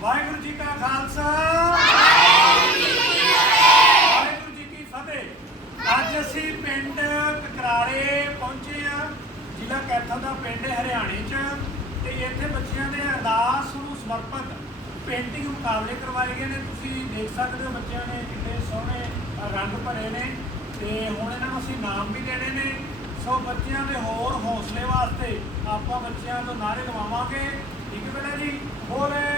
ਵਾਹਿਗੁਰੂ ਜੀ ਕਾ ਖਾਲਸਾ। ਵਾਹਿਗੁਰੂ ਜੀ ਕੀ ਫਤਿਹ। ਅੱਜ ਅਸੀਂ ਪਿੰਡ ਕਕਰਾਲੇ ਪਹੁੰਚੇ ਆ। ਜ਼ਿਲ੍ਹਾ ਕੈਥਲ ਦਾ ਪਿੰਡ ਹਰਿਆਣੇ 'ਚ। ਤੇ ਇੱਥੇ ਬੱਚਿਆਂ ਦੇ ਅਰਦਾਸ ਨੂੰ ਸਮਰਪਿਤ ਪੇਂਟਿੰਗ ਮੁਕਾਬਲੇ ਕਰਵਾਏ ਗਏ ਨੇ। ਤੁਸੀਂ ਦੇਖ ਸਕਦੇ ਹੋ ਬੱਚਿਆਂ ਨੇ ਕਿੰਨੇ ਸੋਹਣੇ ਰੰਗ ਭਰੇ ਨੇ। ਤੇ ਹੁਣ ਇਹਨਾਂ ਨੂੰ ਅਸੀਂ ਨਾਮ ਵੀ ਦੇਣੇ ਨੇ। ਸੋ ਬੱਚਿਆਂ ਦੇ ਹੋਰ ਹੌਸਲੇ ਵਾਸਤੇ ਆਪਾਂ ਬੱਚਿਆਂ ਤੋਂ ਨਾਰੇ ਲਵਾਵਾਂਗੇ। ਠੀਕ ਹੈ ਬੇਟਾ ਜੀ? ਬੋਲੇ